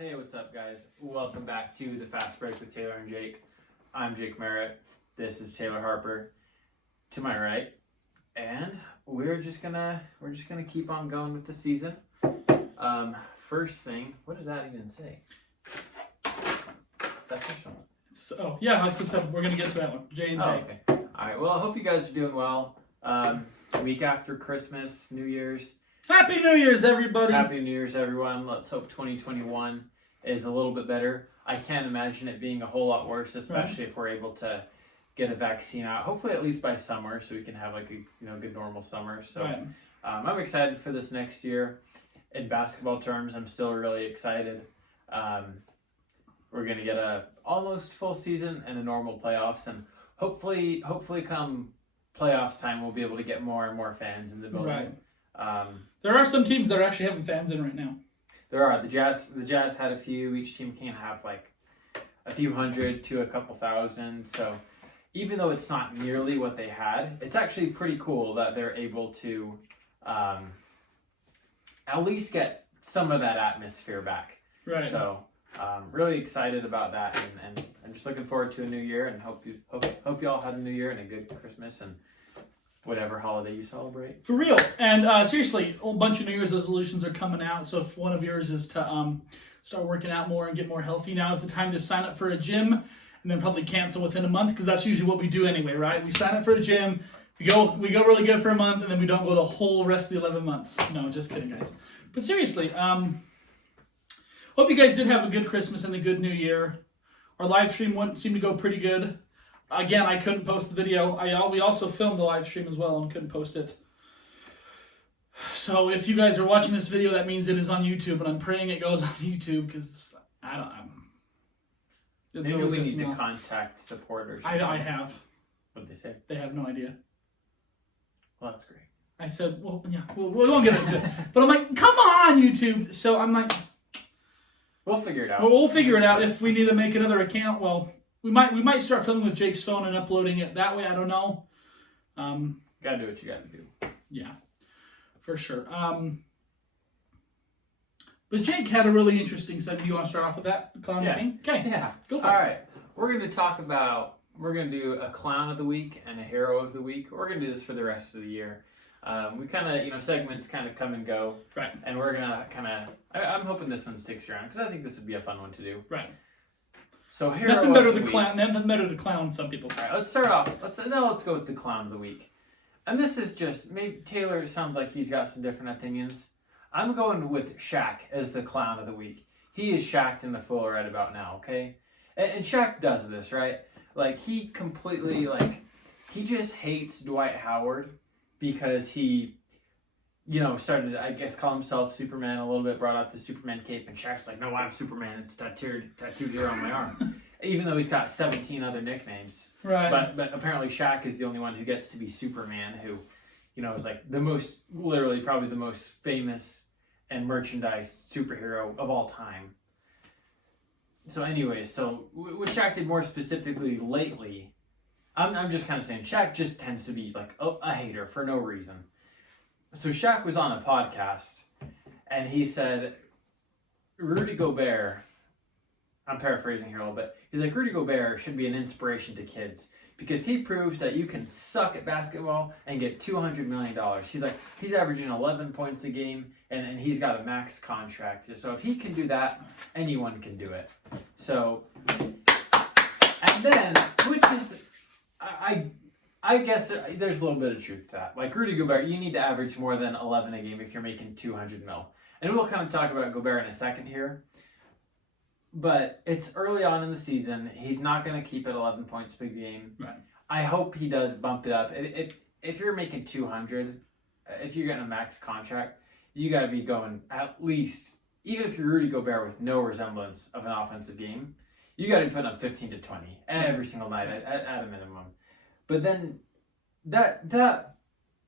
Hey, what's up, guys? Welcome back to the Fast Break with Taylor and Jake. I'm Jake Merritt. This is Taylor Harper to my right, and we're just gonna keep on going with the season. First thing, what does that even say? That first one. We're gonna get to that one. J and J. Okay. All right. Well, I hope you guys are doing well. Week after Christmas, New Year's. Happy New Year's, everybody! Happy New Year's, everyone. Let's hope 2021 is a little bit better. I can't imagine it being a whole lot worse, especially if we're able to get a vaccine out. Hopefully, at least by summer, so we can have like a good normal summer. So I'm excited for this next year. In basketball terms, I'm still really excited. We're gonna get a almost full season and a normal playoffs, and hopefully come playoffs time, we'll be able to get more and more fans in the building. Right. There are some teams that are actually having fans in right now. There are. The Jazz had a few. Each team can have like a few hundred to a couple thousand. So even though it's not nearly what they had, it's actually pretty cool that they're able to at least get some of that atmosphere back. Right. So really excited about that, and I'm just looking forward to a new year, and hope you all had a new year and a good Christmas and whatever holiday you celebrate. For real. And seriously, a whole bunch of New Year's resolutions are coming out. So if one of yours is to start working out more and get more healthy, now is the time to sign up for a gym and then probably cancel within a month, because that's usually what we do anyway, right? We sign up for a gym, we go really good for a month, and then we don't go the whole rest of the 11 months. No, just kidding, guys. But seriously, hope you guys did have a good Christmas and a good New Year. Our live stream seemed to go pretty good. Again, I couldn't post the video. We also filmed the live stream as well and couldn't post it. So if you guys are watching this video, that means it is on YouTube, and I'm praying it goes on YouTube, because Maybe really we need to contact supporters. I have. What did they say? They have no idea. Well, that's great. I said, well, yeah, we won't get into it. But I'm like, come on, YouTube. So I'm like, we'll figure it out. We'll figure it out. If we need to make another account, well, we might start filming with Jake's phone and uploading it that way. I don't know. Gotta do what you gotta do. Yeah, for sure. But Jake had a really interesting segment. Do you want to start off with that, Clown King? Okay. Yeah. Go for it. All right. We're going to do a Clown of the Week and a Hero of the Week. We're going to do this for the rest of the year. We kind of, segments kind of come and go. Right. And we're going to I'm hoping this one sticks around, because I think this would be a fun one to do. Right. So Hero Nothing better of the to Week. Nothing better to clown some people. All right, let's start off. Let's go with the Clown of the Week. And this is just, maybe Taylor sounds like he's got some different opinions. I'm going with Shaq as the Clown of the Week. He is Shaq'd in the full right about now, okay? And Shaq does this, right? Like, he completely, he just hates Dwight Howard because he, started, I guess, call himself Superman a little bit, brought out the Superman cape, and Shaq's like, no, I'm Superman. It's tattooed here on my arm. Even though he's got 17 other nicknames. Right. But apparently Shaq is the only one who gets to be Superman, who, is like probably the most famous and merchandised superhero of all time. So anyways, what Shaq did more specifically lately, I'm just kind of saying Shaq just tends to be like a hater for no reason. So Shaq was on a podcast, and he said, Rudy Gobert, I'm paraphrasing here a little bit, he's like, Rudy Gobert should be an inspiration to kids, because he proves that you can suck at basketball and get $200 million. He's like, he's averaging 11 points a game, and he's got a max contract. So if he can do that, anyone can do it. So, and then, which is, I guess there's a little bit of truth to that. Like, Rudy Gobert, you need to average more than 11 a game if you're making 200 mil. And we'll kind of talk about Gobert in a second here. But it's early on in the season. He's not going to keep it 11 points per game. Right. I hope he does bump it up. If you're making 200, if you're getting a max contract, you got to be going at least, even if you're Rudy Gobert with no resemblance of an offensive game, you got to be putting up 15 to 20 every single night at a minimum. But then that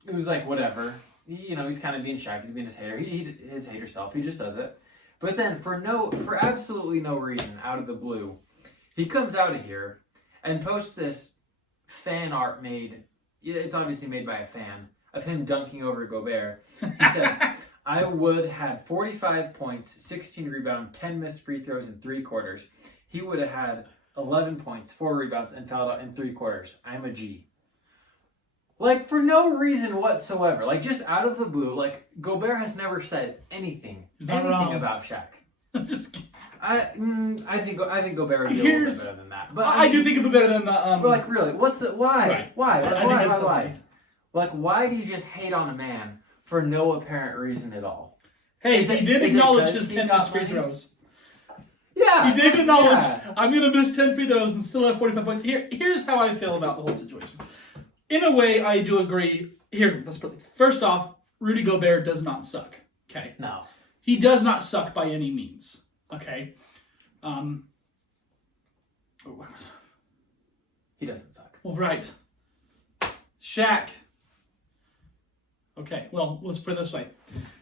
it was like, whatever. He's kind of being Shaq. He's being his hater. His hater self. He just does it. But then for absolutely no reason, out of the blue, he comes out of here and posts this fan art made, it's obviously made by a fan, of him dunking over Gobert. He said, I would had 45 points, 16 rebounds, 10 missed free throws in 3 quarters. He would have had 11 points, 4 rebounds, and fouled out in 3 quarters. I'm a G. Like, for no reason whatsoever. Like, just out of the blue. Like, Gobert has never said anything about Shaq. I'm just kidding. I think Gobert would be a little bit better than that. But I do think it'd be better than the. But like, really, what's the why? Right. Why? Like, why? Like, why do you just hate on a man for no apparent reason at all? Hey, he did acknowledge his 10 missed free throws. Yeah, he did acknowledge. I'm gonna miss 10 free throws and still have 45 points. Here's how I feel about the whole situation. In a way, I do agree. Let's put it. First off, Rudy Gobert does not suck. Okay. No. He does not suck by any means. Okay. He doesn't suck. Well, right. Shaq. Okay, well, let's put it this way.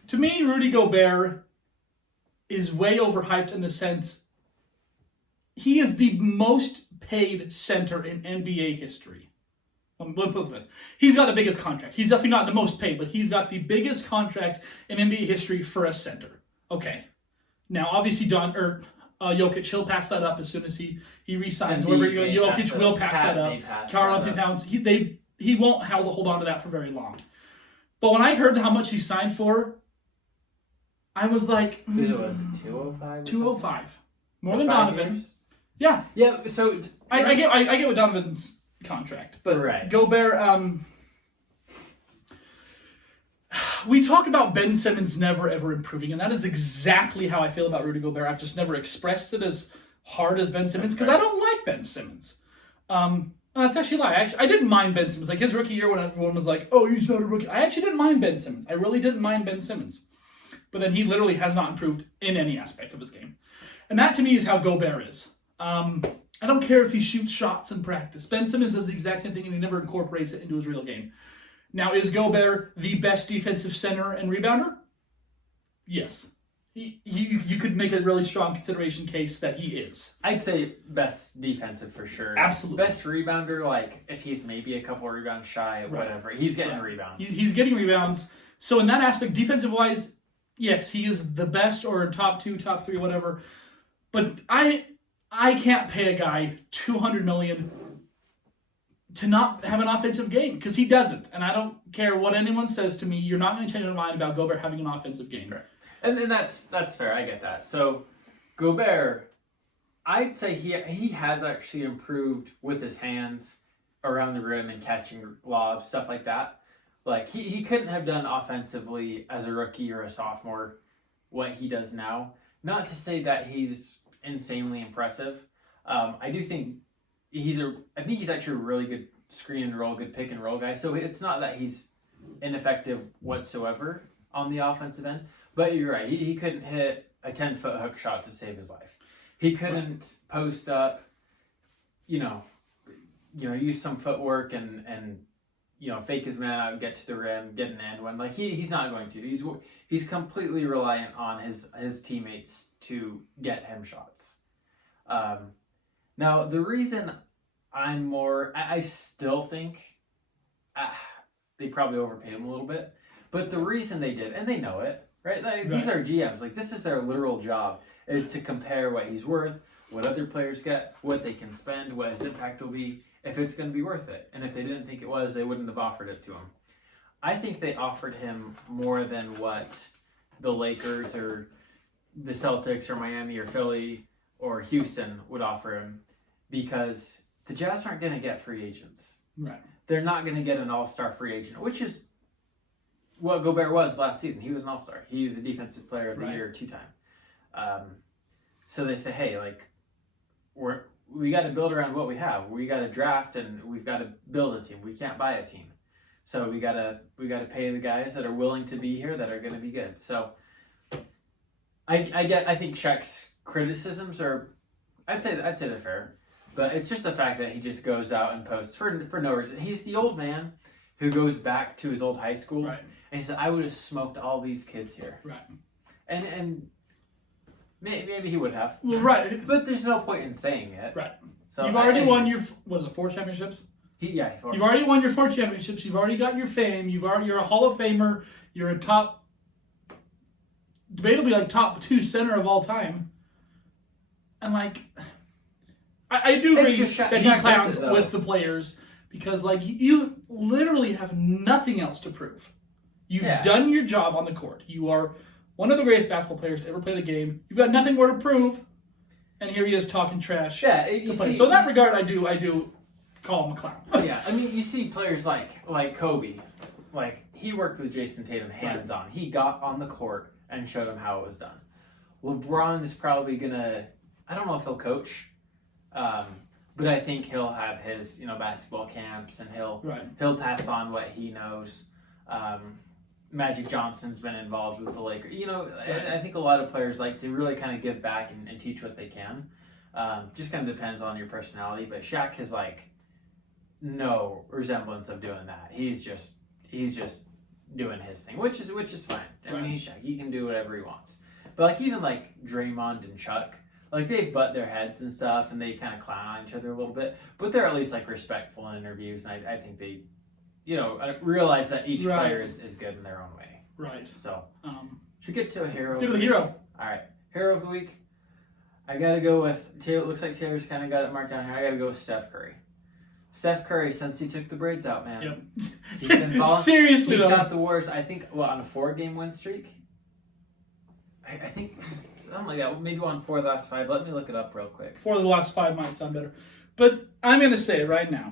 To me, Rudy Gobert is way overhyped in the sense he is the most paid center in NBA history. He's got the biggest contract. He's definitely not the most paid, but he's got the biggest contract in NBA history for a center. Okay. Now, obviously, Jokic, he'll pass that up as soon as he resigns. Wherever you go, Jokic will pass that up. Karl Anthony Towns, he won't hold on to that for very long. But when I heard how much he signed for, I was like, was it 205? 205, more than Donovan. Years? Yeah. Yeah. So I get what Donovan's contract, but right. Gobert. We talk about Ben Simmons never ever improving, and that is exactly how I feel about Rudy Gobert. I've just never expressed it as hard as Ben Simmons because I don't like Ben Simmons. That's actually a lie. I didn't mind Ben Simmons. Like his rookie year when everyone was like, oh, he's not a rookie. I actually didn't mind Ben Simmons. I really didn't mind Ben Simmons. But then he literally has not improved in any aspect of his game. And that to me is how Gobert is. I don't care if he shoots shots in practice. Ben Simmons does the exact same thing and he never incorporates it into his real game. Now, is Gobert the best defensive center and rebounder? Yes. You could make a really strong consideration case that he is. I'd say best defensive for sure. Absolutely. Best rebounder, like if he's maybe a couple of rebounds shy, whatever. He's getting rebounds. He's getting rebounds. So in that aspect, defensive-wise, yes, he is the best or top 2, top 3, whatever. But I can't pay a guy $200 million to not have an offensive game because he doesn't. And I don't care what anyone says to me. You're not going to change your mind about Gobert having an offensive game. Right. And that's fair. I get that. So Gobert, I'd say he has actually improved with his hands around the rim and catching lobs, stuff like that. Like he couldn't have done offensively as a rookie or a sophomore what he does now. Not to say that he's insanely impressive. I do think I think he's actually a really good screen and roll, good pick and roll guy. So it's not that he's ineffective whatsoever on the offensive end. But you're right. He couldn't hit a 10-foot hook shot to save his life. He couldn't post up, use some footwork and fake his man out, get to the rim, get an and one. Like he's not going to. He's completely reliant on his teammates to get him shots. Now the reason I still think they probably overpaid him a little bit, but the reason they did, and they know it. Right? These are GMs. Like, this is their literal job, is to compare what he's worth, what other players get, what they can spend, what his impact will be, if it's going to be worth it. And if they didn't think it was, they wouldn't have offered it to him. I think they offered him more than what the Lakers or the Celtics or Miami or Philly or Houston would offer him because the Jazz aren't going to get free agents. Right. They're not going to get an all-star free agent, which is what Gobert was last season. He was an all-star. He was a defensive player of the year 2-time. So they say, hey, like, we got to build around what we have. We got to draft and we've got to build a team. We can't buy a team. So we got to pay the guys that are willing to be here that are going to be good. So I think Shaq's criticisms are, I'd say they're fair, but it's just the fact that he just goes out and posts for no reason. He's the old man who goes back to his old high school. Right. And he said, I would have smoked all these kids here. Right. And maybe he would have. Well, right. But there's no point in saying it. Right. So you've already won your, 4 championships? You've already won your 4 championships. You've already got your fame. You're a Hall of Famer. You're a top debatably like top 2 center of all time. And like, I do agree that he clowns with the players because like you literally have nothing else to prove. You've done your job on the court. You are one of the greatest basketball players to ever play the game. You've got nothing more to prove, and here he is talking trash. Yeah, so in that regard, I do call him a clown. Yeah, I mean, you see players like Kobe, like he worked with Jason Tatum hands on. He got on the court and showed him how it was done. LeBron is probably gonna. I don't know if he'll coach, but I think he'll have his basketball camps and he'll pass on what he knows. Magic Johnson's been involved with the Lakers. I think a lot of players like to really kind of give back and teach what they can. Just kind of depends on your personality. But Shaq has like no resemblance of doing that. He's just doing his thing, which is fine. I mean, he's Shaq. He can do whatever he wants. But like even like Draymond and Chuck, like they butt their heads and stuff, and they kind of clown on each other a little bit. But they're at least like respectful in interviews, and I think they. Realize that each player is good in their own way. Right. So, should we get to a hero? Let's do the hero. All right. Hero of the week. I got to go with, looks like Taylor's kind of got it marked down here. I got to go with Steph Curry. Steph Curry, since he took the braids out, man. Yep. He's been balling. Seriously, He's got the worst, I think, on a 4-game win streak. I think, something like that. Maybe on 4 of the last 5. Let me look it up real quick. 4 of the last 5 might sound better. But I'm going to say it right now.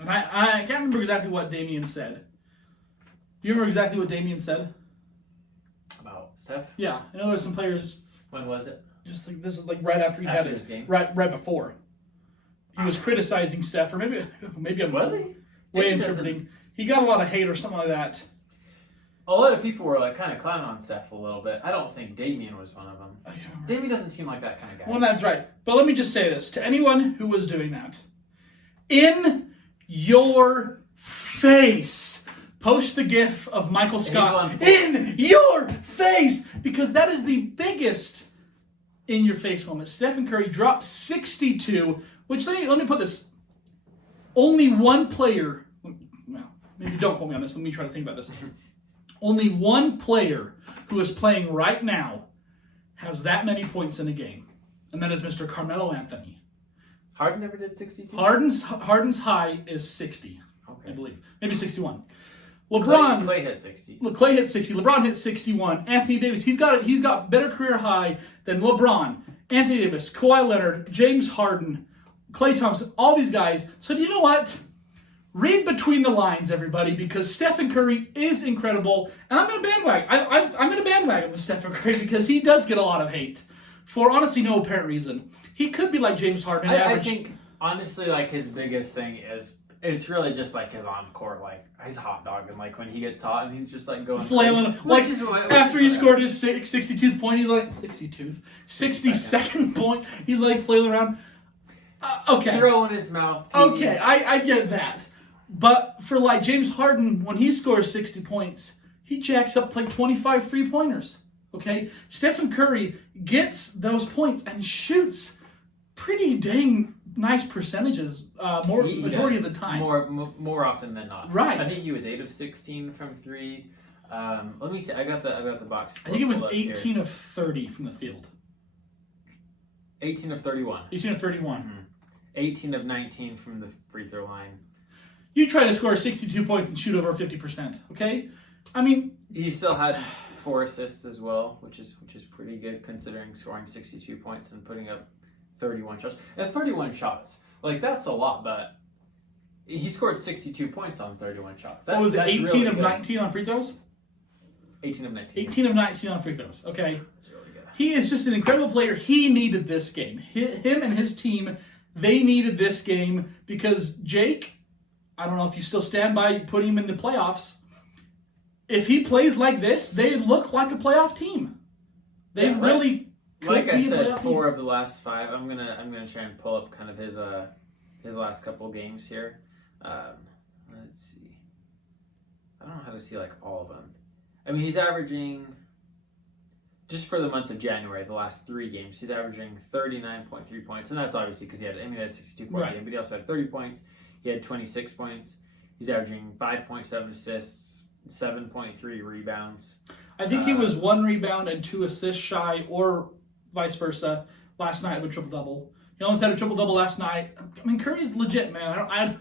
And I can't remember exactly what Damian said. Do you remember exactly what Damian said? About Steph? Yeah. I know there's some players. When was it? Just like this is like right after he had his game? Right before. He was criticizing Steph, or maybe I'm was he? way interpreting. He got a lot of hate or something like that. A lot of people were like kind of clowning on Steph a little bit. I don't think Damian was one of them. Damian doesn't seem like that kind of guy. Well, that's right. But let me just say this to anyone who was doing that. In your face. Post the gif of Michael Scott in your face, because that is the biggest in your face moment. Stephen Curry dropped 62, which let me put this. Only one player, well, maybe don't quote me on this. Let me try to think about this. Only one player who is playing right now has that many points in a game, and that is Mr. Carmelo Anthony. Harden never did 62? Harden's high is 60, I believe. Maybe 61. LeBron. Clay hit 60. Clay hit 60. LeBron hit 61. Anthony Davis, he's got better career high than LeBron, Anthony Davis, Kawhi Leonard, James Harden, Klay Thompson, all these guys. So do you know what? Read between the lines, everybody, because Stephen Curry is incredible. And I'm going to bandwagon. I'm going to bandwagon with Stephen Curry because he does get a lot of hate for honestly no apparent reason. He could be like James Harden. I think, honestly, like his biggest thing is it's really just like his on-court, like his hot dog, and like when he gets hot and he's just like going flailing. Like after he scored his 62th point, he's like 62nd point. He's like flailing around. Okay, throw in his mouth. Please. Okay, I get that. But for like James Harden, when he scores 60 points, he jacks up like 25 3-pointers. Okay, Stephen Curry gets those points and shoots pretty dang nice percentages, majority of the time. More often than not. Right. I think he was 8 of 16 from 3. Let me see. I got the box. I think it was 18 of 30 from the field. 18 of 31. 18 of 31. Mm-hmm. 18 of 19 from the free throw line. You try to score 62 points and shoot over 50%. Okay, I mean he still had 4 assists as well, which is pretty good considering scoring 62 points and putting up 31 shots. And 31 shots, like that's a lot, but he scored 62 points on 31 shots. What was it, 18 really of good. 19 on free throws? 18 of 19. 18 of 19 on free throws, okay. That's really good. He is just an incredible player. He needed this game. Him and his team, they needed this game because Jake, I don't know if you still stand by putting him in the playoffs. If he plays like this, they look like a playoff team. They really could like be I said, 4 team. of the last 5. I'm gonna try and pull up kind of his last couple games here. Let's see. I don't know how to see like all of them. I mean, he's averaging just for the month of January, the last 3 games, he's averaging 39.3 points, and that's obviously because he had a 62-point game, but he also had 30 points. He had 26 points. He's averaging 5.7 assists, 7.3 rebounds. I think he was 1 rebound and 2 assists shy, or vice versa, last night of a triple-double. He almost had a triple-double last night. I mean, Curry's legit, man.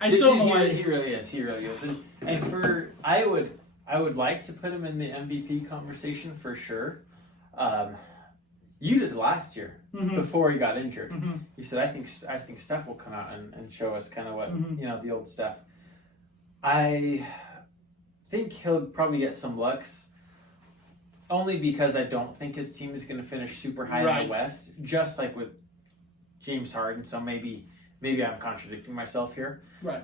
I still don't know why. He really is. He really is. And for I would like to put him in the MVP conversation for sure. You did last year before he got injured. You said I think Steph will come out and show us kind of what the old Steph. I think he'll probably get some looks, only because I don't think his team is going to finish super high in the West, just like with James Harden. So maybe I'm contradicting myself here. Right.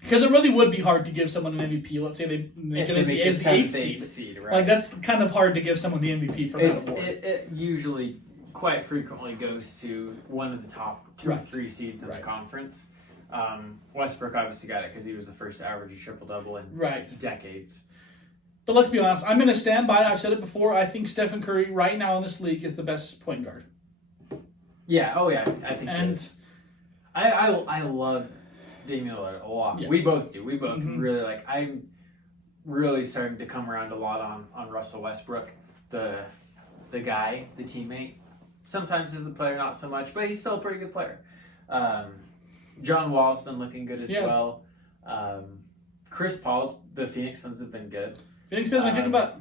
Because it really would be hard to give someone an MVP. Let's say they make it as the 8th seed. Right. Like, that's kind of hard to give someone the MVP for that award. It usually quite frequently goes to one of the top 2 or 3 seeds in the conference. Westbrook obviously got it because he was the first to average a triple-double in decades. But let's be honest, I'm going to stand by it. I've said it before. I think Stephen Curry right now in this league is the best point guard. Yeah, I think he is. I love Damian Lillard a lot. Yeah. We both do. We both really like. I'm really starting to come around a lot on Russell Westbrook, the guy, the teammate. Sometimes as the player, not so much, but he's still a pretty good player. John Wall's been looking good as well. Chris Paul's, the Phoenix Suns have been good. Phoenix Suns have been kicking butt.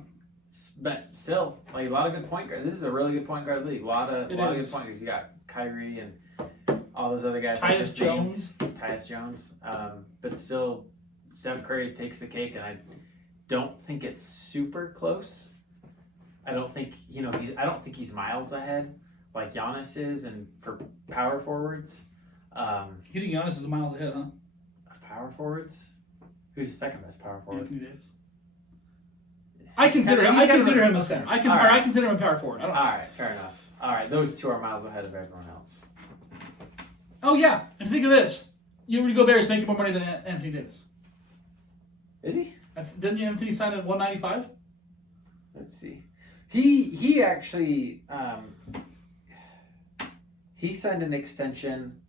But still, like, a lot of good point guards. This is a really good point guard league. A lot of good point guards. You got Kyrie and all those other guys. Tyus Jones. But still, Steph Curry takes the cake, and I don't think it's super close. I don't think he's miles ahead like Giannis is, and for power forwards. You think Giannis is miles ahead, huh? Of power forwards? Who's the second best power forward? Anthony Davis. I consider him a center. I consider him a power forward. All right, fair enough. All right, those 2 are miles ahead of everyone else. Oh yeah, and think of this: Rudy Gobert is making more money than Anthony Davis. Is he? Didn't Anthony sign at 195? Let's see. He actually he signed an extension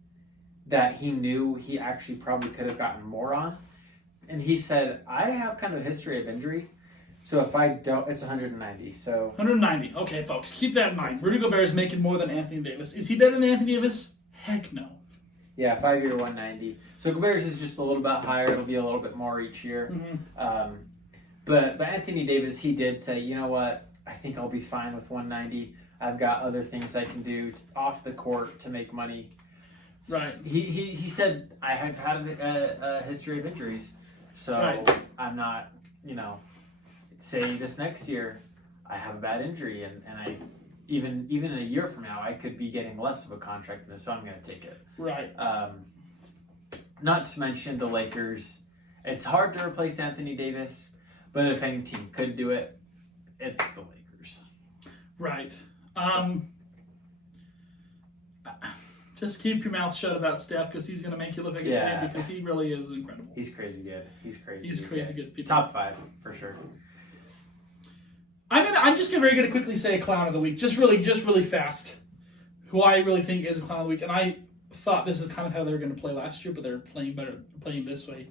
that he knew he actually probably could have gotten more on, and he said, "I have kind of a history of injury, so if I don't, it's 190." So 190. Okay, folks, keep that in mind. Rudy Gobert is making more than Anthony Davis. Is he better than Anthony Davis? Heck no. Yeah, 5-year 190. So Gobert's is just a little bit higher. It'll be a little bit more each year. But Anthony Davis, he did say, you know what? I think I'll be fine with 190. I've got other things I can do off the court to make money. Right. He said, I have had a history of injuries, so I'm not, say this next year I have a bad injury, and I even in a year from now I could be getting less of a contract than this, so I'm going to take it. Right. Not to mention the Lakers. It's hard to replace Anthony Davis, but if any team could do it, it's the Lakers. Right. Just keep your mouth shut about Steph, because he's going to make you look like an idiot, because he really is incredible. He's crazy good. He's crazy good. People. Top 5 for sure. I'm just going to quickly say a clown of the week, just really fast, who I really think is a clown of the week, and I thought this is kind of how they were going to play last year, but they're playing better, playing this way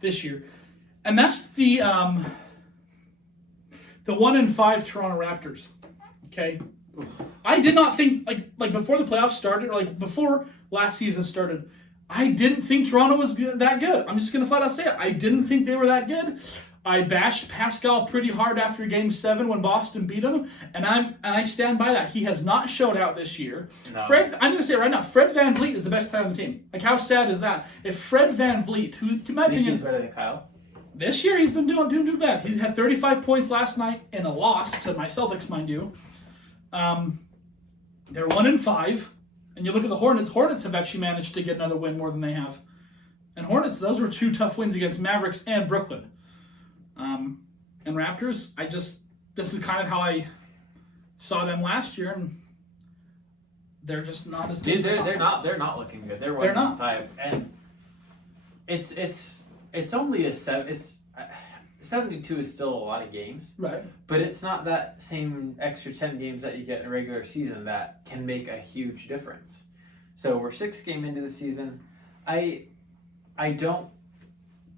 this year, and that's the 1-5 Toronto Raptors. Okay, I did not think like before the playoffs started, or like before last season started, I didn't think Toronto was that good. I'm just going to flat out say it. I didn't think they were that good. I bashed Pascal pretty hard after Game 7 when Boston beat him, and I stand by that. He has not showed out this year. No. I'm going to say it right now, Fred VanVleet is the best player on the team. Like, how sad is that? If Fred VanVleet, who to my opinion he's better than Kyle. This year he's been doing bad. He had 35 points last night in a loss to my Celtics, mind you. They're 1-5, and you look at the Hornets. Hornets have actually managed to get another win more than they have. And Hornets, those were 2 tough wins against Mavericks and Brooklyn. And Raptors, this is kind of how I saw them last year, and they're just not as good. They're not looking good. They're 1-5, and it's only a 7. 72 is still a lot of games, right? But it's not that same extra 10 games that you get in a regular season that can make a huge difference. So we're 6 games into the season. I don't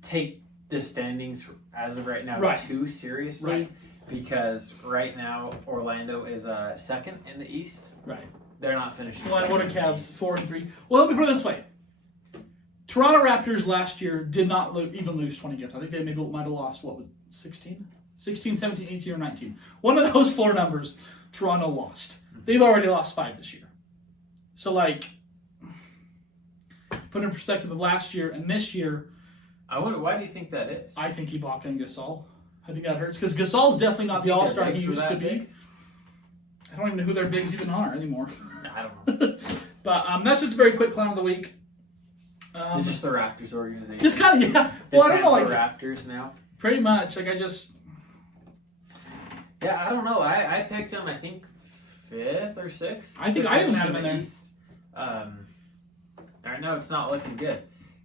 take the standings as of right now too seriously, because right now Orlando is second in the East. Right. They're not finishing. Well, what are second in the Cavs? East. 4-3. Well, let me put it this way. Toronto Raptors last year did not even lose 20 games. I think they maybe might have lost, what was it, 16? 16, 17, 18, or 19. One of those four numbers, Toronto lost. They've already lost 5 this year. So, like, put in perspective of last year and this year, I wonder, why do you think that is? I think Ibaka and Gasol. I think that hurts because Gasol's definitely not the all-star he used to be. Big? I don't even know who their bigs even are anymore. I don't know. But that's just a very quick clown of the week. They're just the Raptors organization. Just kind of, yeah. The Well, I don't know, like, Raptors now. pretty much. Like, Yeah, I don't know. I picked them, I think, 5th or 6th. I think I even had them in there. East. Right now, it's not looking good.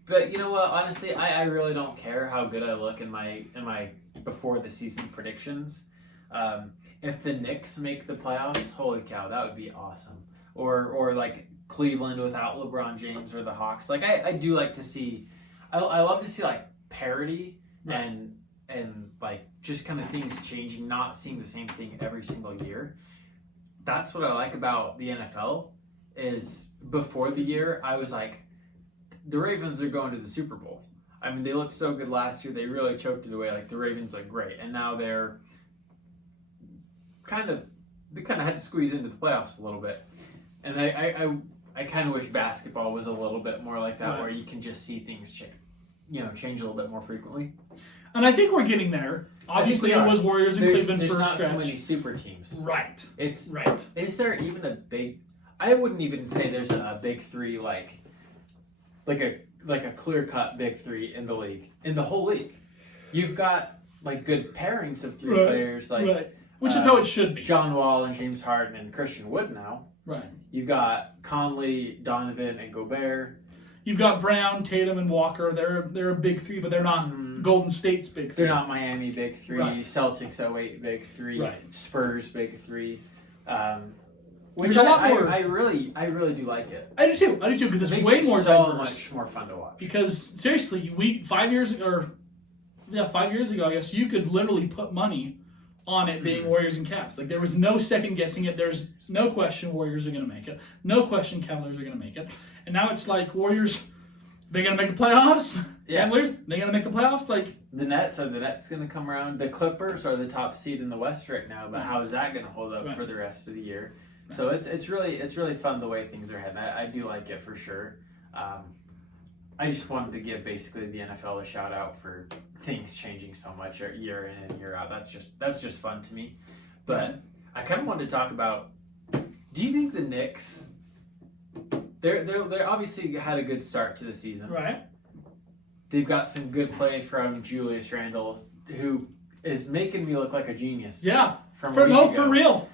But you know what? Honestly, I really don't care how good I look in my before the season predictions. If the Knicks make the playoffs, holy cow, that would be awesome. Or like Cleveland without LeBron James, or the Hawks. Like I do like to see. I love to see like parity and like just kind of things changing, not seeing the same thing every single year. That's what I like about the NFL. Is before the year, I was like, the Ravens are going to the Super Bowl. I mean, they looked so good last year. They really choked it away. Like, the Ravens look great. And now they kind of had to squeeze into the playoffs a little bit. And I kind of wish basketball was a little bit more like that, where you can just see things change a little bit more frequently. and I think we're getting there. Obviously, it was Warriors and Cleveland there's first not stretch. so many super teams. Right. It's Right. Is there even a big? I wouldn't even say there's a big three like a clear cut big three in the league, in the whole league. You've got like good pairings of three players, like which is how it should be. John Wall and James Harden and Christian Wood now. Right. You've got Conley, Donovan, and Gobert. You've got Brown, Tatum, and Walker. They're a big three, but they're not Golden State's big three. They're not Miami big three. Right. Celtics 08 big three. Right. Spurs big three. Which a lot more. I really do like it. I do too because it's Makes way it more so diverse. much more fun to watch. Because seriously, 5 years ago, I guess you could literally put money on it being Warriors and Cavs. Like, there was no second guessing it. There's no question Warriors are going to make it. No question Cavaliers are going to make it. And now it's like Warriors, they going to make the playoffs? Yeah. Cavaliers, they going to make the playoffs? Like, the Nets going to come around. The Clippers are the top seed in the West right now, but how is that going to hold up for the rest of the year? So it's really fun the way things are heading. I do like it for sure. I just wanted to give basically the NFL a shout out for things changing so much year in and year out. That's just fun to me. But I kind of wanted to talk about. Do you think the Knicks? They're obviously had a good start to the season. right? They've got some good play from Julius Randle, who is making me look like a genius. Yeah. For real.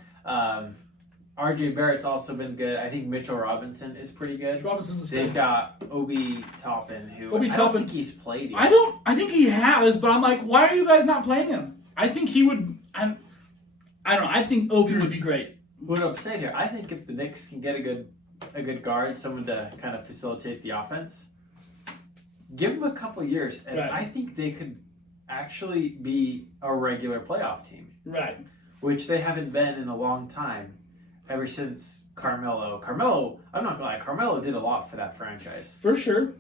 RJ Barrett's also been good. I think Mitchell Robinson is pretty good. Robinson's They've good. got Obi Toppin, who Obi I don't Toppin. think he's played yet. I think he has, but I'm like, why are you guys not playing him? I think he would. I don't know. I think Obi would be great. What I'm saying here, I think if the Knicks can get a good guard, someone to kind of facilitate the offense, give them a couple years, and I think they could actually be a regular playoff team. Right. Which they haven't been in a long time. Ever since Carmelo, I'm not gonna lie, Carmelo did a lot for that franchise. For sure.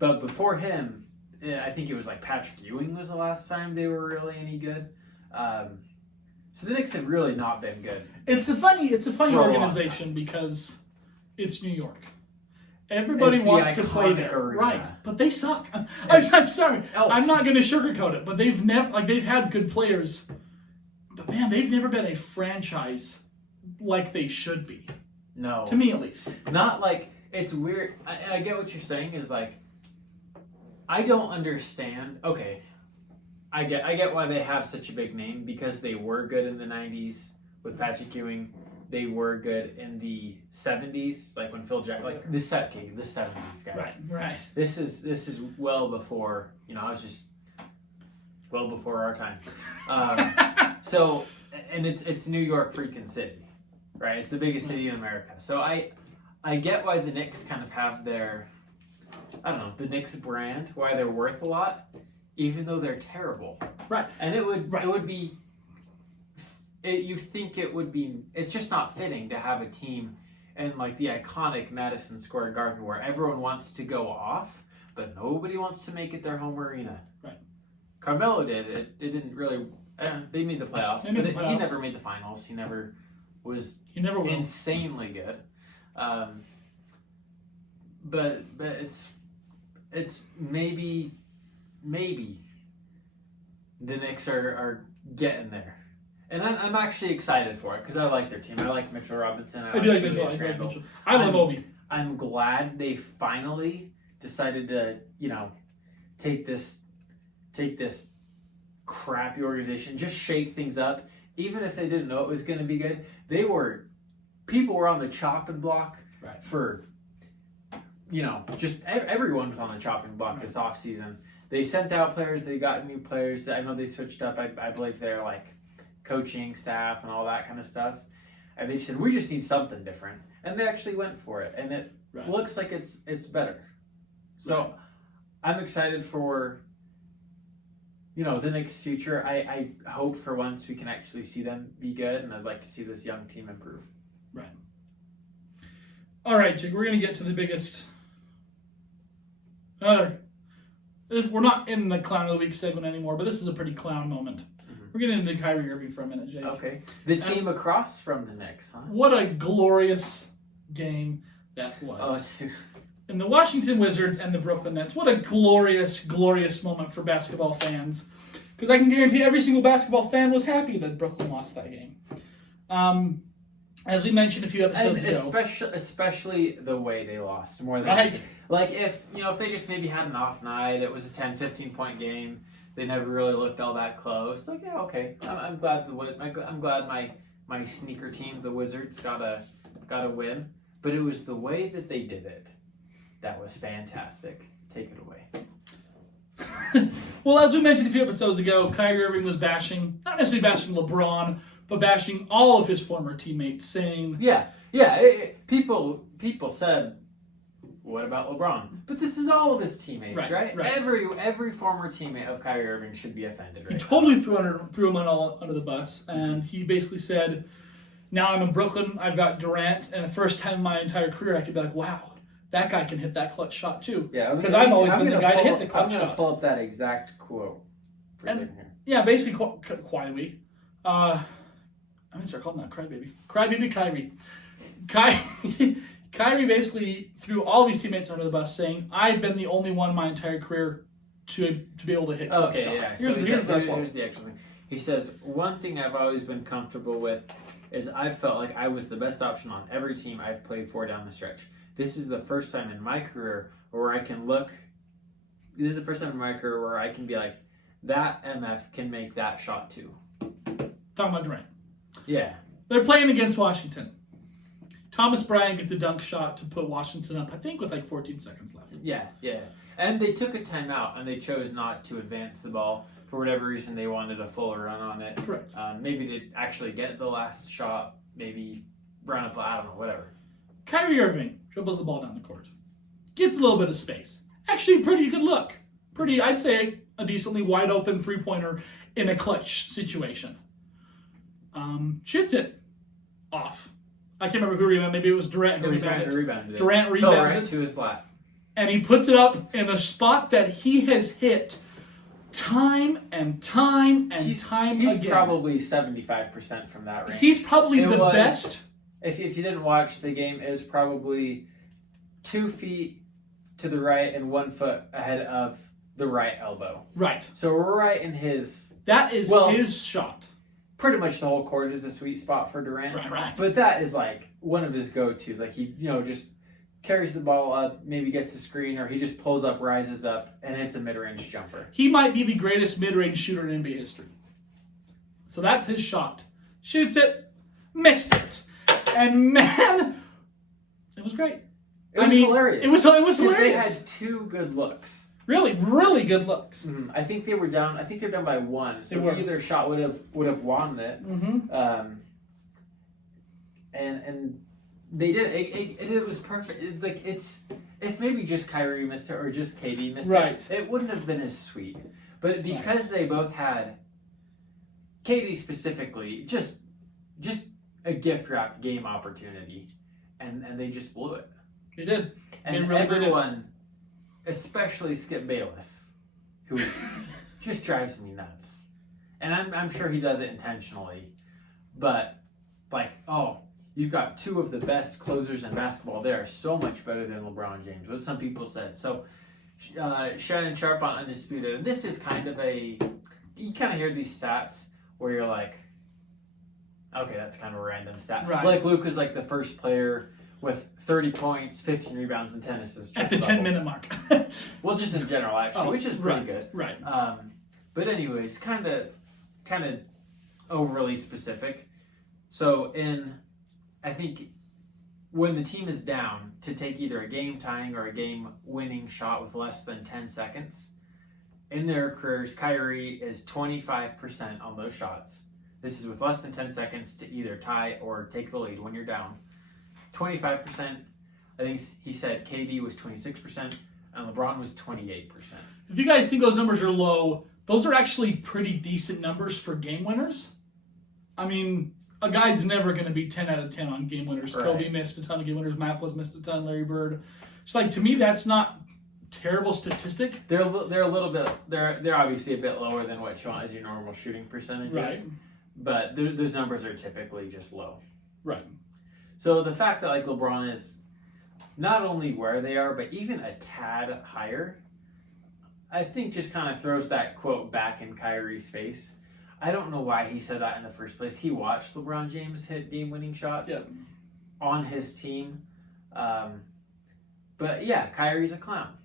But before him, I think it was like Patrick Ewing was the last time they were really any good. So the Knicks have really not been good. It's a funny organization because it's New York. Everybody wants to play there, arena. right? But they suck. I'm sorry. I'm not going to sugarcoat it, but they've had good players, but man, they've never been a franchise like they should be. No, to me at least. Not like it's weird. And I get what you're saying is like, I don't understand. Okay, I get why they have such a big name because they were good in the '90s with Patrick Ewing. They were good in the '70s, like when Phil Jackson, like the '70s guys. Right. This is well before I was just well before our time. So, and it's New York freaking city, right? It's the biggest city in America. So I get why the Knicks kind of have their, I don't know, the Knicks brand, why they're worth a lot, even though they're terrible. Right. And it would be you think it would be, it's just not fitting to have a team in like the iconic Madison Square Garden where everyone wants to go off, but nobody wants to make it their home arena. Right. Carmelo did. It didn't really, they made the playoffs, They made the he playoffs. never made the finals. He never was He never will. insanely good. But it's maybe the Knicks are getting there. And I'm actually excited for it because I like their team. I like Mitchell Robinson. I do like Mitchell. Julius Randle. I love Obi. I'm glad they finally decided to, take this crappy organization, just shake things up. Even if they didn't know it was going to be good, people were on the chopping block for, just everyone was on the chopping block this offseason. They sent out players, they got new players. I know they switched up, I believe they're like coaching staff and all that kind of stuff. And they said, we just need something different. And they actually went for it. And it looks like it's better. So I'm excited for, the Knicks' future. I hope for once we can actually see them be good. And I'd like to see this young team improve. Right. All right, Jake, we're going to get to the biggest. We're not in the Clown of the Week segment anymore, but this is a pretty clown moment. We're getting into Kyrie Irving for a minute, Jake. Okay. The team across from the Knicks, huh? What a glorious game that was. Oh, dude. And the Washington Wizards and the Brooklyn Nets. What a glorious, glorious moment for basketball fans. Because I can guarantee every single basketball fan was happy that Brooklyn lost that game. As we mentioned a few episodes ago. Especially the way they lost. More than right. Like if they just maybe had an off night, it was a 10, 15 point game. They never really looked all that close. Like, yeah, okay. I'm glad my sneaker team, the Wizards, got a win. But it was the way that they did it that was fantastic. Take it away. Well, as we mentioned a few episodes ago, Kyrie Irving was not necessarily bashing LeBron, but bashing all of his former teammates, saying, people said, what about LeBron? But this is all of his teammates, right? Every former teammate of Kyrie Irving should be offended. He totally threw him under the bus, and he basically said, now I'm in Brooklyn, I've got Durant, and the first time in my entire career I could be like, wow, that guy can hit that clutch shot too. Yeah, because I've always been the guy to hit the clutch shot. I'm going to pull up that exact quote for a second here. Yeah, basically, Kyrie. I'm going to start calling that Crybaby. Crybaby Kyrie. Kyrie basically threw all of his teammates under the bus, saying, I've been the only one my entire career to be able to hit clutch shots. Yeah. Here's the actual thing. He says, one thing I've always been comfortable with is I've felt like I was the best option on every team I've played for down the stretch. This is the first time in my career where I can be like, that MF can make that shot too. Talking about Durant. Yeah. They're playing against Washington. Thomas Bryant gets a dunk shot to put Washington up, I think, with like 14 seconds left. Yeah. And they took a timeout, and they chose not to advance the ball. For whatever reason, they wanted a full run on it. Correct. Maybe to actually get the last shot, maybe run up, I don't know, whatever. Kyrie Irving dribbles the ball down the court. Gets a little bit of space. Actually, pretty good look. I'd say, a decently wide open three-pointer in a clutch situation. Shoots it off. I can't remember who rebounded. Maybe it was Durant who rebounded. Durant rebounds right to his lap. And he puts it up in a spot that he has hit time and time again. He's probably 75% from that range. He's probably the best. If you didn't watch the game, it was probably 2 feet to the right and 1 foot ahead of the right elbow. Right. So right in his... That is his shot. Pretty much the whole court is a sweet spot for Durant. Right. But that is like one of his go-tos. Like he, just carries the ball up, maybe gets a screen, or he just pulls up, rises up, and hits a mid-range jumper. He might be the greatest mid-range shooter in NBA history. So that's his shot. Shoots it, missed it. And man, it was great. It was hilarious. It was hilarious. They had 2 good looks. Really, really good looks. Mm-hmm. I think they were down. I think they're down by 1. So either shot would have won it. Mm-hmm. And they did. It was perfect. If maybe just Kyrie missed it or just KD missed it, it wouldn't have been as sweet. But because they both had KD specifically, just just a gift-wrapped game opportunity, and they just blew it. They did. And really everyone, especially Skip Bayless, who just drives me nuts. And I'm sure he does it intentionally, but like, oh, you've got two of the best closers in basketball. They are so much better than LeBron James, what some people said. So Shannon Sharp on Undisputed, and this is kind of you kind of hear these stats where you're like, okay, that's kind of a random stat. Right. Like Luke was like the first player with 30 points, 15 rebounds, and 10 assists. At the 10-minute mark. Well, just in general, actually, which is pretty good. Right. But anyways, kind of overly specific. So I think when the team is down, to take either a game-tying or a game-winning shot with less than 10 seconds, in their careers, Kyrie is 25% on those shots. This is with less than 10 seconds to either tie or take the lead when you're down. 25%. I think he said KD was 26% and LeBron was 28%. If you guys think those numbers are low, those are actually pretty decent numbers for game winners. I mean, a guy's never going to be 10 out of 10 on game winners. Right. Kobe missed a ton of game winners. Mapples missed a ton. Larry Bird. It's like, to me, that's not terrible statistic. They're a little bit. They're obviously a bit lower than what as your normal shooting percentages. Right. But those numbers are typically just low. Right. So the fact that like LeBron is not only where they are, but even a tad higher, I think just kind of throws that quote back in Kyrie's face. I don't know why he said that in the first place. He watched LeBron James hit game-winning shots on his team. But yeah, Kyrie's a clown.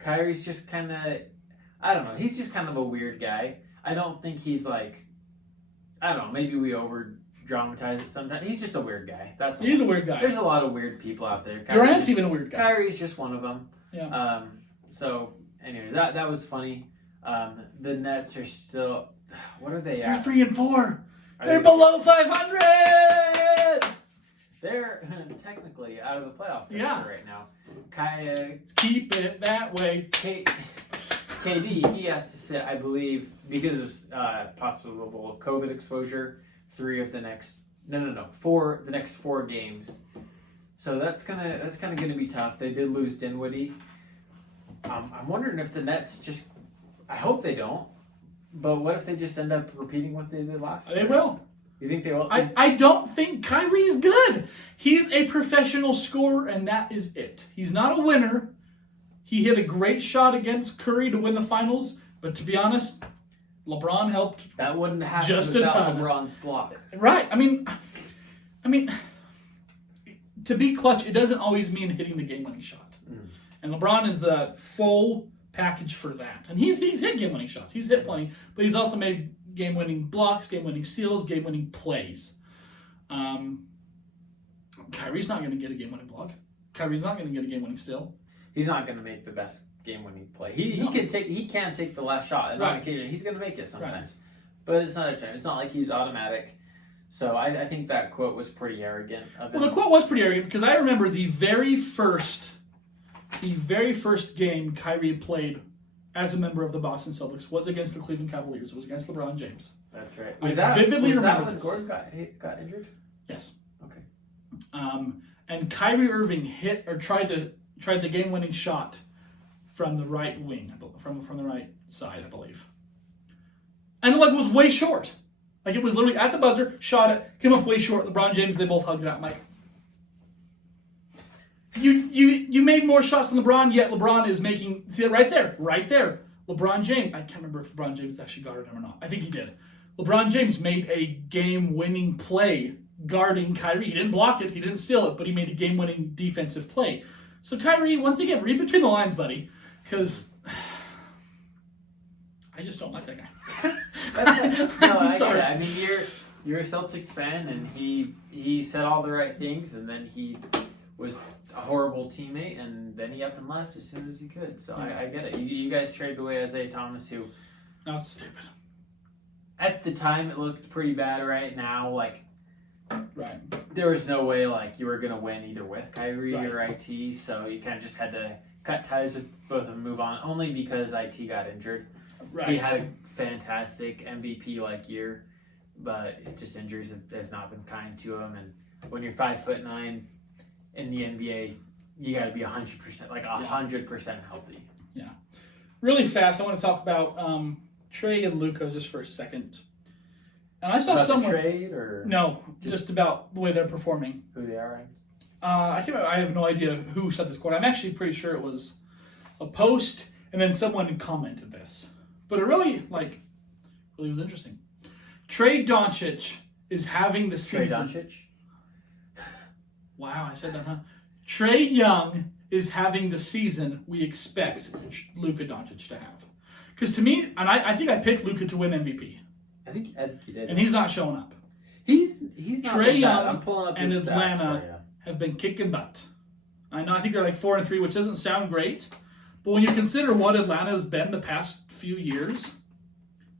Kyrie's just kind of, I don't know, he's just kind of a weird guy. I don't think he's like, I don't know, maybe we over-dramatize it sometimes. He's just a weird guy. He's a weird guy. There's a lot of weird people out there. Durant's even a weird guy. Kyrie's just one of them. Yeah. So, anyways, that was funny. The Nets are still, what are they They're at? 3-4. They're below 500. They're technically out of the playoff picture right now. Keep it that way. KD, he has to sit, I believe, because of possible COVID exposure, 4 the next 4 games. So that's kind of gonna be tough. They did lose Dinwiddie. I'm wondering if the Nets just, I hope they don't, but what if they just end up repeating what they did last year? They will. You think they will? I don't think Kyrie's good. He's a professional scorer, and that is it. He's not a winner. He hit a great shot against Curry to win the finals, but to be honest, LeBron helped. That wouldn't happen just without a ton. LeBron's block. Right. I mean, to be clutch, it doesn't always mean hitting the game-winning shot. And LeBron is the full package for that. And he's hit game-winning shots. He's hit plenty, but he's also made game-winning blocks, game-winning steals, game-winning plays. Kyrie's not going to get a game-winning block. Kyrie's not going to get a game-winning steal. He's not going to make the best game-winning play. He can take the last shot, and on occasion he's going to make it sometimes. But it's not a time. It's not like he's automatic. So I think that quote was pretty arrogant of him. Well, the quote was pretty arrogant because I remember the very first game Kyrie played as a member of the Boston Celtics was against the Cleveland Cavaliers. It was against LeBron James. That's right. I vividly remember when this. Gordon got injured? Yes. Okay. And Kyrie Irving tried the game-winning shot from the right wing, from the right side, I believe. And it was way short. Like it was literally at the buzzer, shot it, came up way short. LeBron James, they both hugged it out. I'm like, you made more shots than LeBron, yet LeBron is making, see it right there. LeBron James, I can't remember if LeBron James actually guarded him or not. I think he did. LeBron James made a game-winning play guarding Kyrie. He didn't block it, he didn't steal it, but he made a game-winning defensive play. So Kyrie, once again, read between the lines, buddy, because I just don't like that guy. I'm sorry. I mean, you're a Celtics fan, and he said all the right things, and then he was a horrible teammate, and then he up and left as soon as he could. So I get it. You guys traded away Isaiah Thomas, who that was stupid. At the time, it looked pretty bad. Right now, right, there was no way you were gonna win either with Kyrie or IT. So you kind of just had to cut ties with both of them, and move on. Only because IT got injured. Right. He had a fantastic MVP year, but just injuries have not been kind to him. And when you're 5'9" in the NBA, you got to be 100%, like 100% healthy. Yeah. Really fast, I want to talk about Trey and Luka just for a second. And I saw about someone. The trade or No, just about the way they're performing. who they are. I have no idea who said this quote. I'm actually pretty sure it was a post, and then someone commented this. But it really was interesting. Trey Doncic is having the season. Trey Doncic? Wow, I said that, huh? Trey Young is having the season we expect Luka Doncic to have. Because to me, and I think I picked Luka to win MVP. I think you did. And he's not showing up. He's not Trey bad. Young I'm pulling up and his stats for Atlanta you. have been kicking butt. I know, I think they're like 4-3, which doesn't sound great. But when you consider what Atlanta has been the past few years,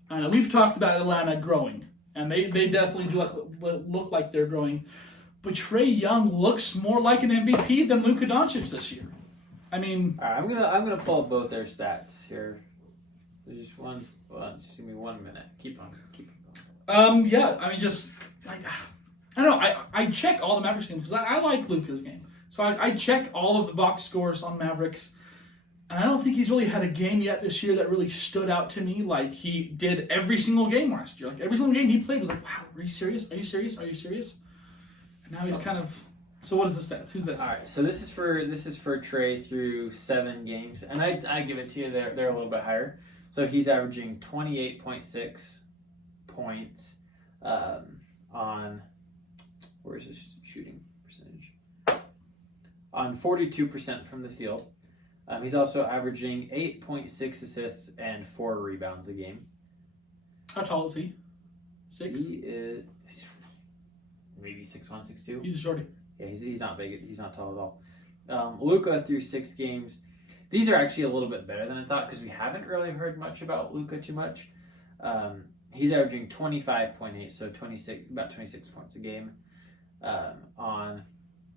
I know we've talked about Atlanta growing. And they definitely do look like they're growing. But Trey Young looks more like an MVP than Luka Doncic this year. I mean, all right, I'm gonna pull up both their stats here. Just just give me 1 minute. Keep on going. yeah, I mean, just like I don't know. I check all the Mavericks games because I like Luka's game. So I check all of the box scores on Mavericks, and I don't think he's really had a game yet this year that really stood out to me like he did every single game last year. Like every single game he played was like, wow, are you serious? Are you serious? Are you serious? And now he's kind of. So what is the stats? Who's this? All right, so this is for Trey through 7 games, and I give it to you. They're a little bit higher. So he's averaging 28.6 points on, where's his shooting percentage? On 42% from the field. He's also averaging 8.6 assists and 4 rebounds a game. How tall is he? 6? He is maybe 6'1", 6'2". He's a shorty. Yeah, he's not big. He's not tall at all. Luka through 6 games. These are actually a little bit better than I thought because we haven't really heard much about Luka too much. He's averaging 25.8, so about 26 points a game. On,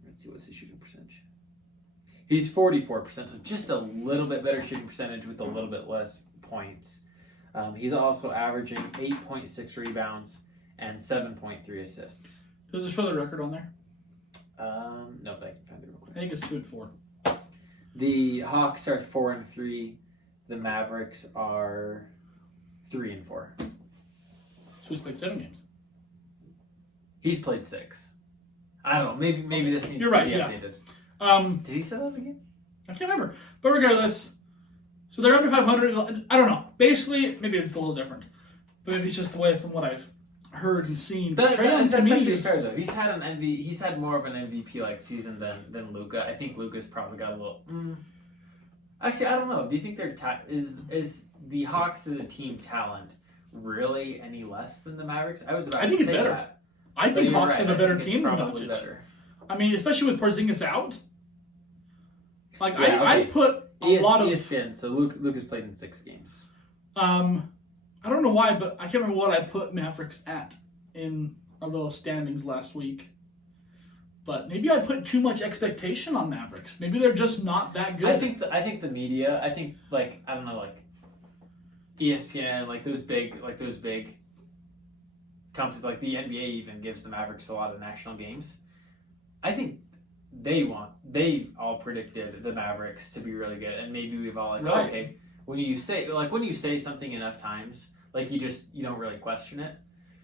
let's see, what's his shooting percentage? He's 44%, so just a little bit better shooting percentage with a little bit less points. He's also averaging 8.6 rebounds and 7.3 assists. Does it show the record on there? No, but I can find it real quick. I think it's 2-4. The Hawks are 4-3. The Mavericks are 3-4. So he's played 7 games. He's played 6. I don't know. Maybe this needs You're to right, be yeah. updated. Did he say that again? I can't remember. But regardless, so they're under 500. I don't know. Basically, maybe it's a little different. But maybe it's just the way from what I've heard and seen. But Trey Young to me is fair though. He's had more of an MVP like season than Luka. I think Luka's probably got a little. Actually, I don't know. Do you think they're is the Hawks as a team talent really any less than the Mavericks? I think it's better. That. I think Hawks have a better it's team than probably Doncic. better. I mean, especially with Porzingis out. Like Yeah, I okay. put a lot of ESPN. So Luka's played in 6 games. I don't know why, but I can't remember what I put Mavericks at in our little standings last week. But maybe I put too much expectation on Mavericks. Maybe they're just not that good. I think the media. I think I don't know, like ESPN, like those big companies, like the NBA even gives the Mavericks a lot of national games. I think they all predicted the Mavericks to be really good, and maybe we've all right. oh, okay. When you say something enough times, like you don't really question it.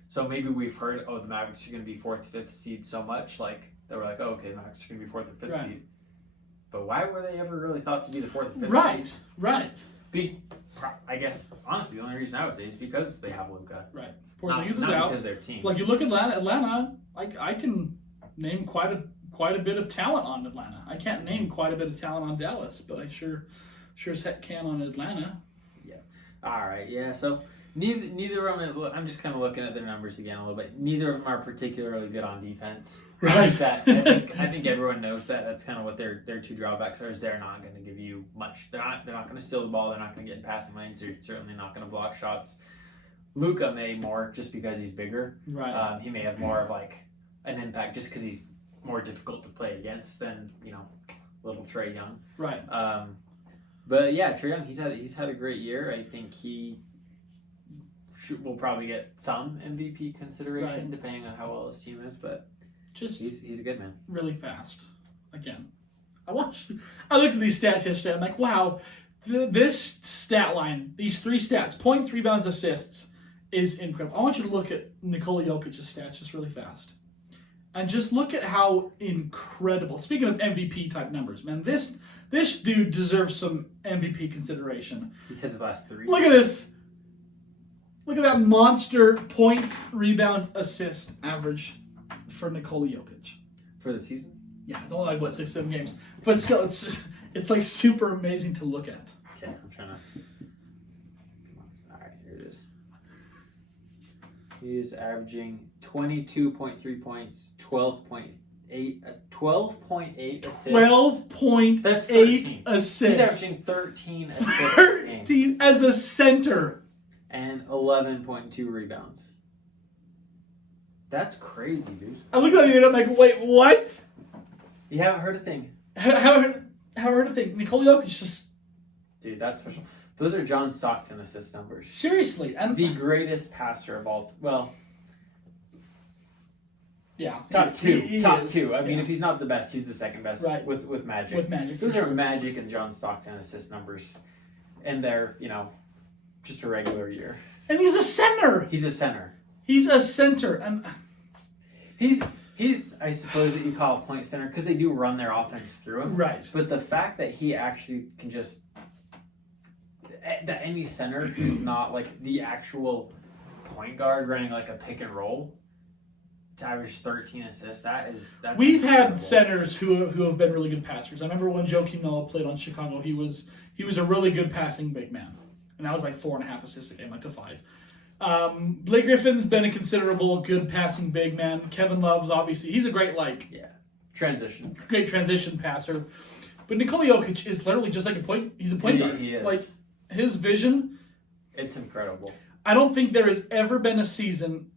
So maybe we've heard, the Mavericks are going to be 4th, 5th seed so much, like they were like, oh, okay, the Mavericks are going to be 4th or 5th seed. But why were they ever really thought to be the 4th or 5th seed? Right. I guess honestly, the only reason I would say is because they have Luka. Right. Not Porzingis is out. because their team. Like you look at Atlanta, like I can name quite a bit of talent on Atlanta. I can't name quite a bit of talent on Dallas, but I sure as heck can on Atlanta. Yeah. All right. Yeah. So neither of them. I'm just kind of looking at their numbers again a little bit. Neither of them are particularly good on defense. Right. I think everyone knows that. That's kind of what their 2 drawbacks are. Is they're not going to give you much. They're not going to steal the ball. They're not going to get in passing lanes. They're certainly not going to block shots. Luka may more just because he's bigger. Right. He may have more of like an impact just because he's more difficult to play against than little Trey Young. Right. But yeah, Trey Young, he's had a great year. I think he will probably get some MVP consideration Right. depending on how well his team is, but Just he's a good man. really fast. Again, I looked at these stats yesterday. I'm like, wow, this stat line, these 3 stats, points, rebounds, assists, is incredible. I want you to look at Nikola Jokic's stats just really fast. And just look at how incredible. Speaking of MVP type numbers, man, this dude deserves some MVP consideration. He's hit his last 3. Look at this. Look at that monster point, rebound, assist average for Nikola Jokic. For the season? Yeah, it's only like, what, 6-7 games. But still, it's like super amazing to look at. Okay, I'm trying to... Alright, here it is. He is averaging 22.3 points, 12.8 assists. 12.8 That's 13. assists. He's averaging 13 assists a game. 13 as a center. And 11.2 rebounds. That's crazy, dude. I look at it and I'm like, wait, what? You haven't heard a thing. How heard a thing? Nikola Jokic just... Dude, that's special. Those are John Stockton assist numbers. Seriously. And The greatest passer of all... Well... Yeah. Top 2. He Top is. 2. I mean, Yeah. if he's not the best, he's the second best. Right. With Magic. With Magic, for Those are sure. Magic and John Stockton assist numbers. And they're, just a regular year. And he's a center. He's a center. He's a center. And He's I suppose that you call a point center because they do run their offense through him. right. But the fact that he actually can just that any center is not like the actual point guard running like a pick and roll to average 13 assists, that's We've incredible. had centers who have been really good passers. I remember when Joakim Noah played on Chicago, he was a really good passing big man. And that was like 4.5 assists a game, like to 5. Blake Griffin's been a considerable good passing big man. Kevin Love's obviously, he's a great transition. great transition passer. But Nikola Jokic is literally just like he's a point guard. He is. Like his vision, It's incredible. I don't think there has ever been a season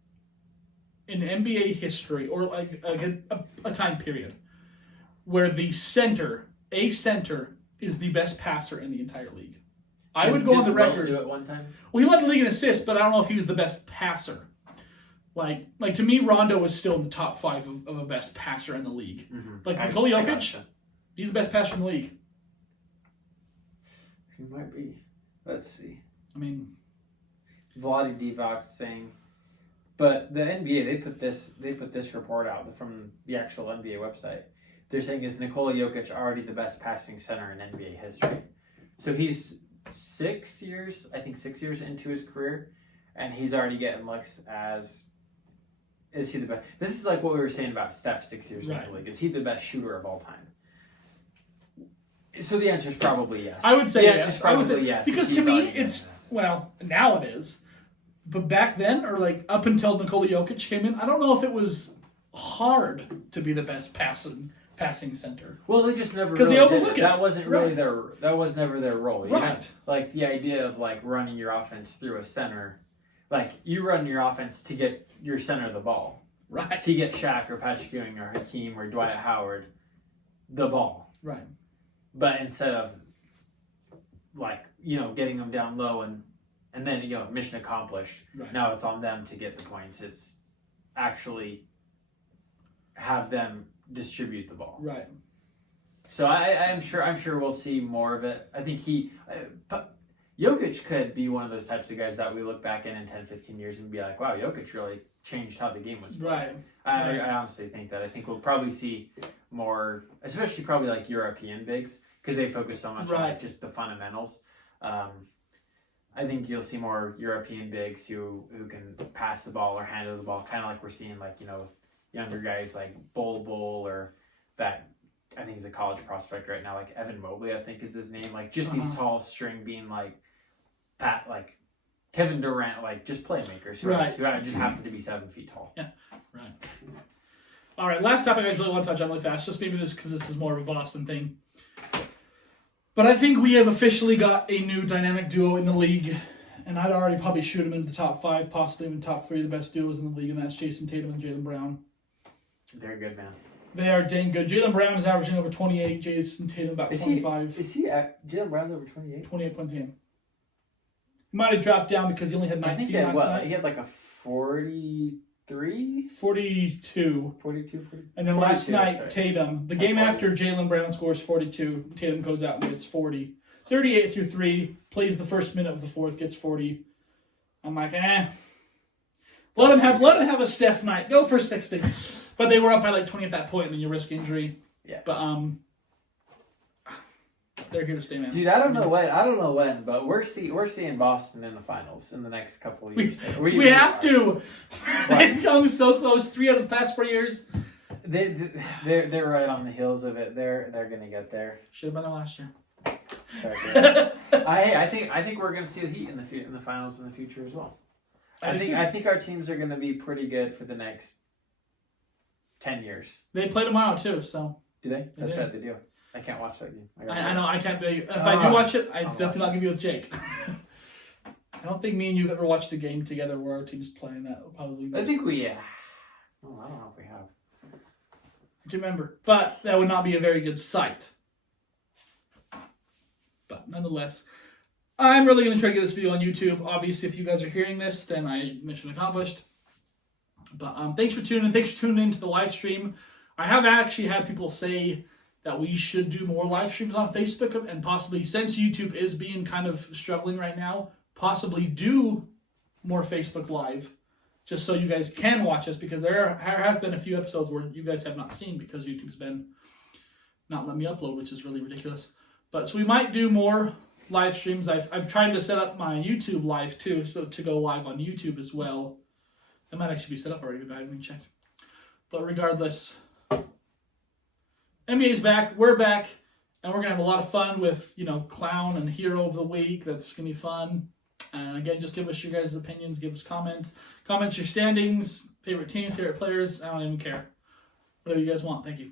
in NBA history or like a time period where a center is the best passer in the entire league. I would go on the record. Do it one time. Well, he led the league in assists, but I don't know if he was the best passer. Like to me, Rondo was still in the top 5 of a best passer in the league. Mm-hmm. Like Nikola Jokic, he's the best passer in the league. He might be. Let's see. I mean, Vlade Divac saying, but the NBA they put this report out from the actual NBA website. They're saying is Nikola Jokic already the best passing center in NBA history? So he's 6 years into his career, and he's already getting looks as. Is he the best? This is like what we were saying about Steph 6 years into the league. Is he the best shooter of all time? So the answer is probably yes. I would say the answer yes. is probably yes. Because He's to me, already getting it's this. well now it is, but back then or like up until Nikola Jokic came in, I don't know if it was hard to be the best passing center. Well, they just never because really they overlook did it. That wasn't really that was never their role. You Right. know? Like the idea of like running your offense through a center, like you run your offense to get your center the ball, Right. to get Shaq or Patrick Ewing or Hakeem or Dwight Howard the ball. Right. But instead of like getting them down low and then mission accomplished. Right. Now it's on them to get the points. It's actually have them distribute the ball. Right. So I'm sure we'll see more of it. I think Jokic could be one of those types of guys that we look back in 10, 15 years and be like, wow, Jokic really changed how the game was played. Right. I honestly think that. I think we'll probably see more, especially probably like European bigs, because they focus so much on like just the fundamentals. I think you'll see more European bigs who can pass the ball or handle the ball, kind of like we're seeing with younger guys like Bol or that. I think he's a college prospect right now, like Evan Mobley, I think is his name. Like just these tall string being like Kevin Durant, like just playmakers who just happen to be 7 feet tall. Yeah. Right. All right. Last topic I just really want to touch on really fast. Just maybe because this is more of a Boston thing. But I think we have officially got a new dynamic duo in the league, and I'd already probably shoot them into the top 5, possibly even top 3 of the best duos in the league, and that's Jason Tatum and Jaylen Brown. They're good, man. They are dang good. Jaylen Brown is averaging over 28. Jason Tatum about 25. Jaylen Brown's over 28? 28 points a game. He might have dropped down because he only had 19 I think he had last what? night. He had like a 43? 42. 42? And then 42, last night, that's right. Tatum, the game after Jaylen Brown scores 42, Tatum goes out and gets 40. 38 through 3, plays the first minute of the fourth, gets 40. I'm like, let him have a Steph night. Go for 60. But they were up by like 20 at that point, and then you risk injury. Yeah. But they're here to stay, man. Dude, I don't know when, but we're seeing Boston in the finals in the next couple of years. We have to. They've come so close 3 out of the past 4 years. They're right on the heels of it. They're gonna get there. Should have been there last year. I think we're gonna see the Heat in the finals in the future as well. I think our teams are gonna be pretty good for the next 10 years. They play tomorrow too, so. Do they? That's right, they do. I can't watch that game. I know, I can't be. If I do watch it, it's definitely not going to be with Jake. I don't think me and you have ever watched a game together where our team's playing. That will probably be. I think we, I don't know if we have. I can remember. But that would not be a very good sight. But nonetheless, I'm really going to try to get this video on YouTube. Obviously, if you guys are hearing this, then mission accomplished. But thanks for tuning in. Thanks for tuning in to the live stream. I have actually had people say that we should do more live streams on Facebook, and possibly, since YouTube is being kind of struggling right now, possibly do more Facebook Live, just so you guys can watch us, because there have been a few episodes where you guys have not seen because YouTube's been not letting me upload, which is really ridiculous. But so we might do more live streams. I've tried to set up my YouTube live too, so to go live on YouTube as well. That might actually be set up already, but I haven't checked. But regardless, NBA's back, we're back, and we're going to have a lot of fun with, Clown and Hero of the Week. That's going to be fun. And again, just give us your guys' opinions, give us comments. Comments your standings, favorite teams, favorite players. I don't even care. Whatever you guys want. Thank you.